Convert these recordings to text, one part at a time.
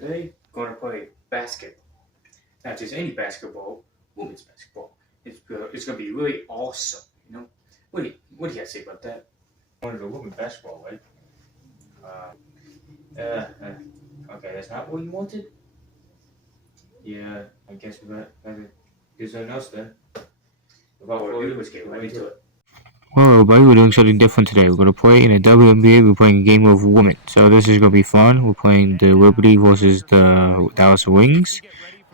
Today, going to play basketball. Not just any basketball, women's basketball. It's going to be really awesome. What do you guys say about that? Wanted a women's basketball, right? Okay, that's not what you wanted. Yeah, I guess we got to do something else then. Without further ado, let's get right into it. Well, everybody, we're doing something different today. We're going to play in the WNBA. We're playing a game of women. So this is going to be fun. We're playing the Liberty versus the Dallas Wings.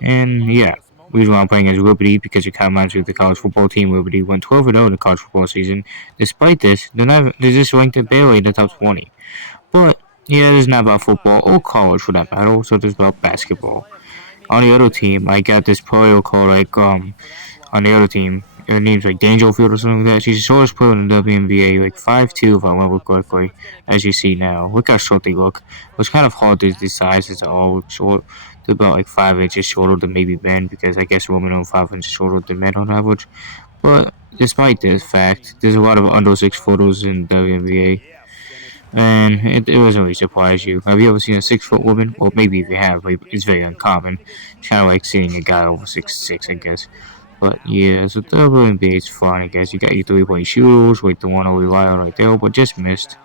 And yeah, the reason why I'm playing as Liberty because it kind of reminds me of the college football team. Liberty went 12-0 in the college football season. Despite this, they're just ranked barely in the top 20. But yeah, this is not about football or college for that matter. So this is about basketball. On the other team, I got this player called on the other team. Her name's like Dangerfield or something like that. She's the shortest player in the WNBA, like 5'2" if I remember correctly, as you see now. Look how short they look. It's kind of hard to decide since they're all short. They're about like 5 inches shorter than maybe men, because I guess women are 5 inches shorter than men on average. But despite this fact, there's a lot of under 6 footers in the WNBA. And it doesn't really surprise you. Have you ever seen a 6 foot woman? Well, maybe if you have, but it's very uncommon. It's kind of like seeing a guy over 6'6", I guess. But yeah, so WNBA is fun, I guess. You got your 3 point shooters, like the one I rely on right there, but just missed.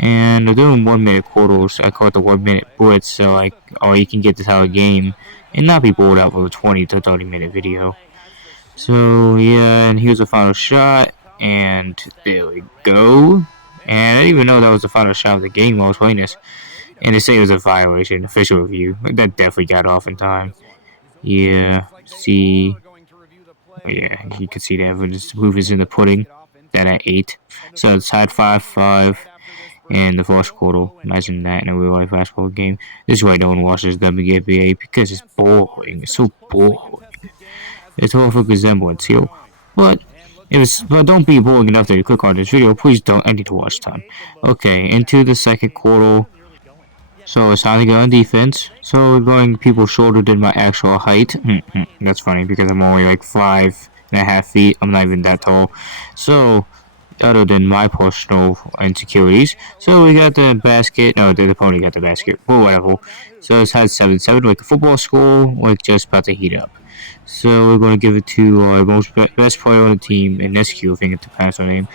And they're doing 1 minute quarters. I call it the 1 minute blitz, so like, oh, you can get this out of game and not be bored out for a 20 to 30 minute video. So yeah, and here's the final shot, and there we go. And I didn't even know that was the final shot of the game while I was playing this. And they say it was a violation, official review. That definitely got off in time. Yeah, see, yeah, you can see the evidence. The proof is in the pudding. That at 8. So it's tied 5-5 in the first quarter. Imagine that in a real life basketball game. This is why no one watches WNBA, because it's boring. It's so boring. It's all for resemblance, yo. But but don't be boring enough that you click on this video. Please don't. I need to watch time. Okay, into the second quarter. So it's time to go on defense. So we're going people shorter than my actual height. That's funny because I'm only like 5.5 feet. I'm not even that tall. So other than my personal insecurities. So we got the basket. No, the opponent got the basket. Well, whatever. So it's had 7-7, like a football score, like just about to heat up. So we're going to give it to our best player on the team, and SQ, I think it's the pass her name.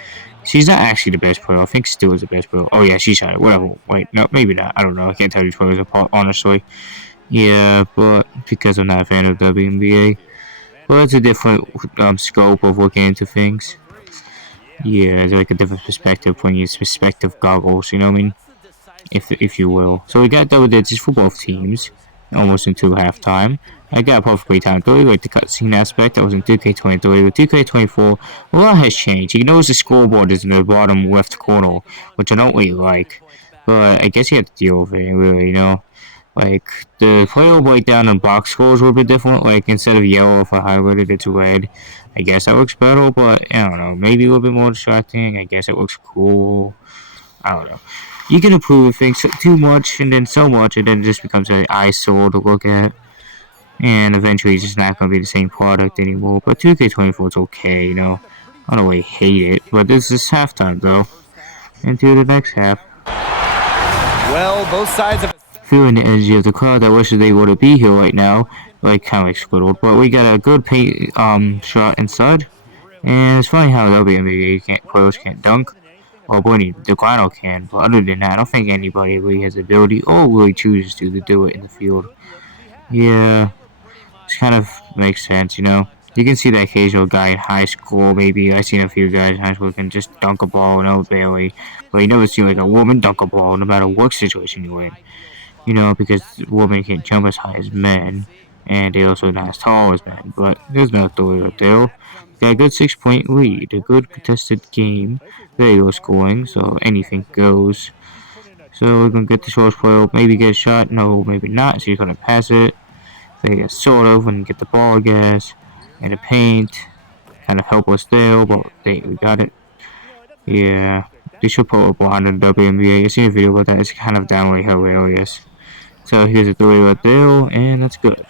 She's not actually the best player. I think Still is the best player. Oh, yeah, she shot it. Whatever. Wait, no, maybe not. I don't know. I can't tell you players apart, honestly. Yeah, but because I'm not a fan of WNBA. Well, it's a different scope of looking into things. Yeah, it's like a different perspective when you use perspective goggles, you know what I mean? If you will. So we got double digits for both teams, almost into halftime. I got perfectly timed 3, like the cutscene aspect that was in 2K23. With 2K24, a lot has changed. You notice the scoreboard is in the bottom left corner, which I don't really like. But I guess you have to deal with it, really, you know? Like, the player breakdown and box scores were a bit different. Like, instead of yellow, if I highlighted, it's red. I guess that looks better, but I don't know. Maybe a little bit more distracting. I guess it looks cool. I don't know. You can improve things too much and then so much, and then it just becomes an eyesore to look at. And eventually, it's just not going to be the same product anymore. But 2K24 is okay, you know. I don't really hate it, but this is halftime, though. Into the next half. Well, both sides have. Feeling the energy of the crowd, I wish they would be here right now, like kind of like squirreled. But we got a good paint shot inside, and it's funny how WNBA players can't dunk. Well, Bonnie Declano can, but other than that, I don't think anybody really has the ability or really chooses to do it in the field. Yeah, it kind of makes sense, you know. You can see that occasional guy in high school, maybe. I've seen a few guys in high school who can just dunk a ball, no barely. But you never see like a woman dunk a ball, no matter what situation you're in. You know, because women can't jump as high as men, and they're also not as tall as men. But there's no story right there. Got a good 6 point lead, a good contested game, very low scoring, so anything goes. So we're gonna get the short player, maybe get a shot, no, maybe not. So you're gonna pass it. So yeah, sort of, and get the ball, I guess, and the paint. Kind of help us there, but we got it. Yeah, they should put a ball on the WNBA. I seen a video about that. It's kind of downright hilarious. So here's a 3 right there, and that's good.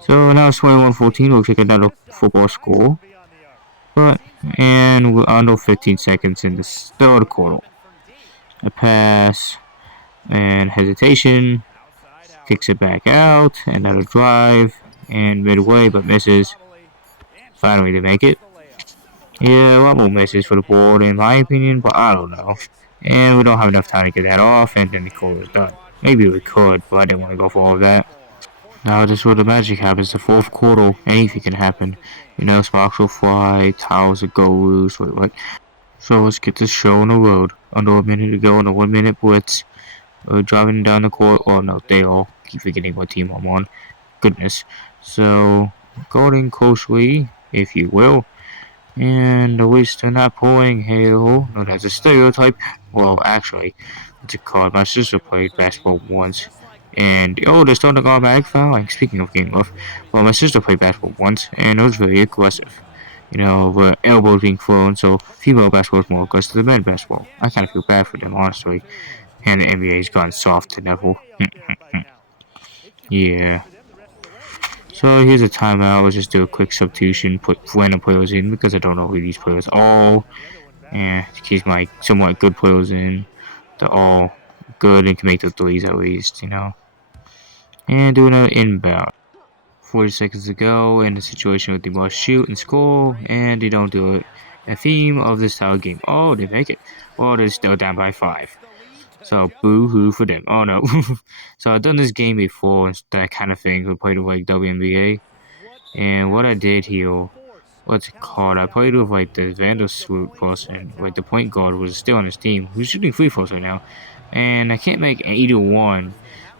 So now it's 21-14. Looks like another football score. But, and we're under 15 seconds in the third quarter. A pass, and hesitation. Kicks it back out, another drive, and midway, but misses. Finally, they make it. Yeah, a lot more misses for the board, in my opinion, but I don't know. And we don't have enough time to get that off, and then the quarter is done. Maybe we could, but I didn't want to go for all of that. Now, this is where the magic happens. The fourth quarter, anything can happen. Sparks will fly, towers will go loose. Wait, what? So let's get this show on the road. Under a minute to go in a 1 minute blitz. We're driving down the court. Oh no, they all keep forgetting what team I'm on. Goodness. So, going closely, if you will. And at least they're not pulling hail. No, that's a stereotype. Well, actually, it's a card. My sister played basketball once. And, oh, they're starting automatic fouling. Speaking of game off, well, my sister played basketball once, and it was very aggressive. Where elbows being thrown, so female basketball is more aggressive than men's basketball. I kind of feel bad for them, honestly. And the NBA's gone soft to Neville. Yeah. So here's a timeout. Let's just do a quick substitution, put random players in because I don't know who these players are. And to keep my somewhat good players in, they're all good and can make the threes at least. And do another inbound. 40 seconds to go in a situation where they must shoot and score, and they don't do it. A theme of this style game. Oh, they make it. Well, they're still down by 5. So, boo-hoo for them. Oh, no. So, I've done this game before, that kind of thing. We played with, like, WNBA. And what I did here, what's it called? I played with, like, the Vandersloot person. Like, the point guard was still on his team. Who's shooting free throws right now. And I can't make either one.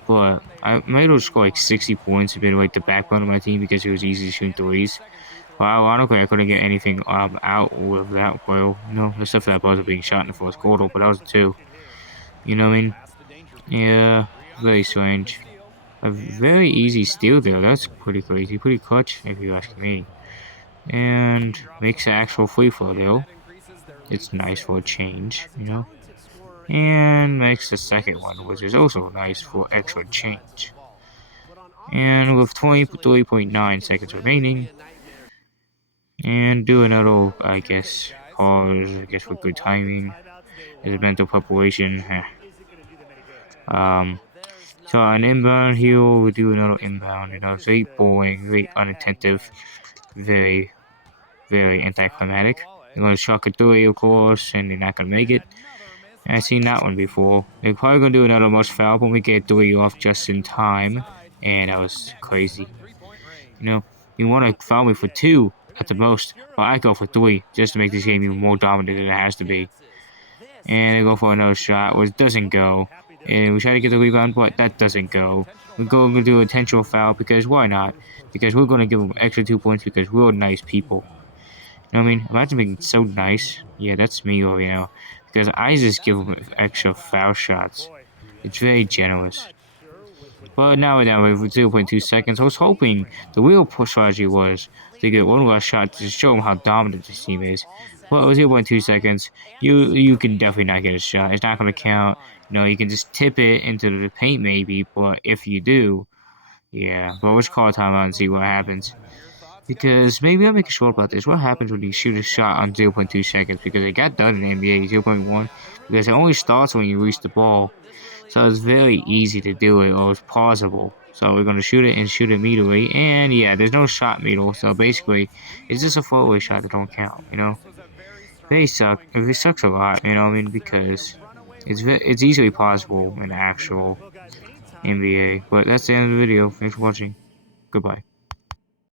But I might able to score, like, 60 points and been, like, the backbone of my team because it was easy to shoot threes. But ironically, I couldn't get anything out with that. Well, except for that buzzer being shot in the first quarter, but that was 2. You know what I mean? Yeah, very strange. A very easy steal there. That's pretty crazy. Pretty clutch, if you ask me. And makes the actual free throw though. It's nice for a change. And makes the second one, which is also nice for extra change. And with 23.9 seconds remaining, and do another, I guess, pause, I guess for good timing, as a mental preparation. So an inbound here, we do another inbound. It's very boring, very unattentive, very, very anticlimactic. They're going to shock a 3, of course, and they're not going to make it. And I've seen that one before. They're probably going to do another must foul, but we get 3 off just in time. And that was crazy. You want to foul me for 2 at the most, but I go for 3 just to make this game even more dominant than it has to be. And they go for another shot, which doesn't go. And we try to get the rebound, but that doesn't go. We're going to do a intentional foul because why not? Because we're going to give them extra 2 points because we're nice people. You know what I mean? Imagine being so nice. Yeah, that's me over. Because I just give them extra foul shots. It's very generous. But now we're down with 0.2 seconds. I was hoping the real push strategy was to get one last shot to show them how dominant this team is. But with 0.2 seconds, you can definitely not get a shot. It's not going to count. You can just tip it into the paint maybe, but if you do, yeah. But let's call a timeout and see what happens. Because maybe I'll make a short about this. What happens when you shoot a shot on 0.2 seconds? Because it got done in NBA 0.1. Because it only starts when you reach the ball. So it's very easy to do it, or it's plausible. So we're going to shoot it and shoot it immediately. And yeah, there's no shot middle. So basically, it's just a throwaway shot that don't count. They suck. It sucks a lot, because it's easily possible in actual NBA. But that's the end of the video. Thanks for watching. Goodbye.